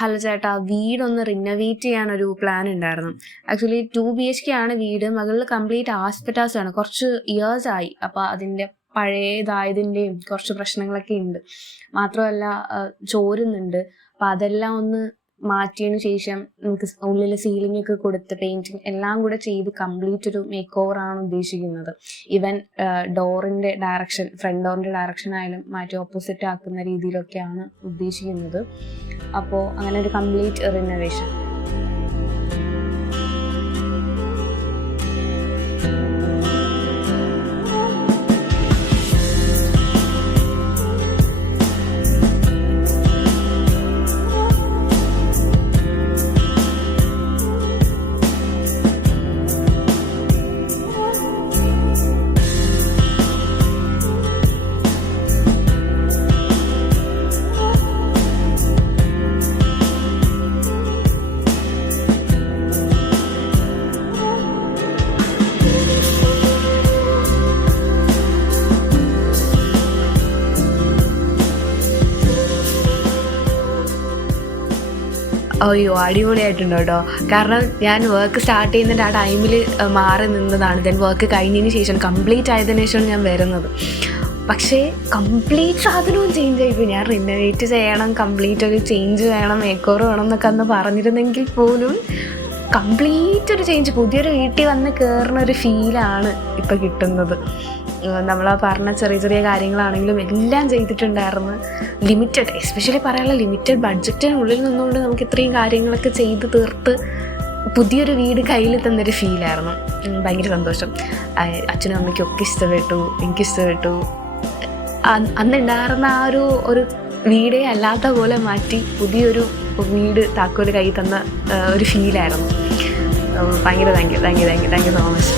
Hello ചേട്ടാ, വീടൊന്ന് renovate ചെയ്യാനൊരു plan ഉണ്ടായിരുന്നു. ആക്ച്വലി 2 BHK ആണ് വീട്. മുകളിൽ കംപ്ലീറ്റ് ആസ്പെറ്റാസ് ആണ്. കുറച്ച് ഇയേഴ്സ് ആയി. അപ്പോൾ അതിൻ്റെ പഴയതായതിൻ്റെയും കുറച്ച് പ്രശ്നങ്ങളൊക്കെ ഉണ്ട്. മാത്രമല്ല ചോരുന്നുണ്ട്. അപ്പം അതെല്ലാം ഒന്ന് മാറ്റിയതിന് ശേഷം നമുക്ക് ഉള്ളിൽ സീലിംഗ് ഒക്കെ കൊടുത്ത് പെയിൻറ്റിങ് എല്ലാം കൂടെ ചെയ്ത് കംപ്ലീറ്റ് ഒരു മേക്ക് ഓവറാണ് ഉദ്ദേശിക്കുന്നത്. ഈവൻ ഡോറിൻ്റെ ഡയറക്ഷൻ, ഫ്രണ്ട് ഡോറിൻ്റെ ഡയറക്ഷൻ ആയാലും മാറ്റി ഓപ്പോസിറ്റ് ആക്കുന്ന രീതിയിലൊക്കെയാണ് ഉദ്ദേശിക്കുന്നത്. അപ്പോൾ അങ്ങനെ ഒരു കംപ്ലീറ്റ് റിനോവേഷൻ. അയ്യോ, അടിപൊളിയായിട്ടുണ്ട് കേട്ടോ. കാരണം ഞാൻ വർക്ക് സ്റ്റാർട്ട് ചെയ്യുന്നതിൻ്റെ ആ ടൈമിൽ മാറി നിന്നതാണ്. ദെൻ വർക്ക് കഴിഞ്ഞതിന് ശേഷം കംപ്ലീറ്റ് ആയതിനു ശേഷമാണ് ഞാൻ വരുന്നത്. പക്ഷേ കംപ്ലീറ്റ് സാധനവും ചേഞ്ച് ആയിപ്പോയി. ഞാൻ റിനോവേറ്റ് ചെയ്യണം, കംപ്ലീറ്റ് ഒരു ചേഞ്ച് വേണം, മേക്ക് ഓവർ വേണം എന്നൊക്കെ അന്ന് പറഞ്ഞിരുന്നെങ്കിൽ പോലും കംപ്ലീറ്റ് ഒരു ചേഞ്ച്, പുതിയൊരു വീട്ടിൽ വന്ന് കയറുന്ന ഒരു ഫീലാണ് ഇപ്പം കിട്ടുന്നത്. നമ്മൾ പറഞ്ഞ ചെറിയ ചെറിയ കാര്യങ്ങളാണെങ്കിലും എല്ലാം ചെയ്തിട്ടുണ്ടായിരുന്നു. ലിമിറ്റഡ്, എസ്പെഷ്യലി പറയാനുള്ള ലിമിറ്റഡ് ബഡ്ജറ്റിനുള്ളിൽ നിന്നുകൊണ്ട് നമുക്ക് ഇത്രയും കാര്യങ്ങളൊക്കെ ചെയ്ത് തീർത്ത് പുതിയൊരു വീട് കയ്യിൽ തന്നൊരു ഫീലായിരുന്നു. ഭയങ്കര സന്തോഷം. അച്ഛനും അമ്മയ്ക്കും ഒക്കെ ഇഷ്ടപ്പെട്ടു, എനിക്കിഷ്ടപ്പെട്ടു. അന്നുണ്ടായിരുന്ന ആ ഒരു വീടേ അല്ലാത്ത പോലെ മാറ്റി പുതിയൊരു വീട് താക്കോല് കയ്യിൽ തന്ന ഒരു ഫീലായിരുന്നു. ഭയങ്കര താങ്ക് യു സോ മച്ച്.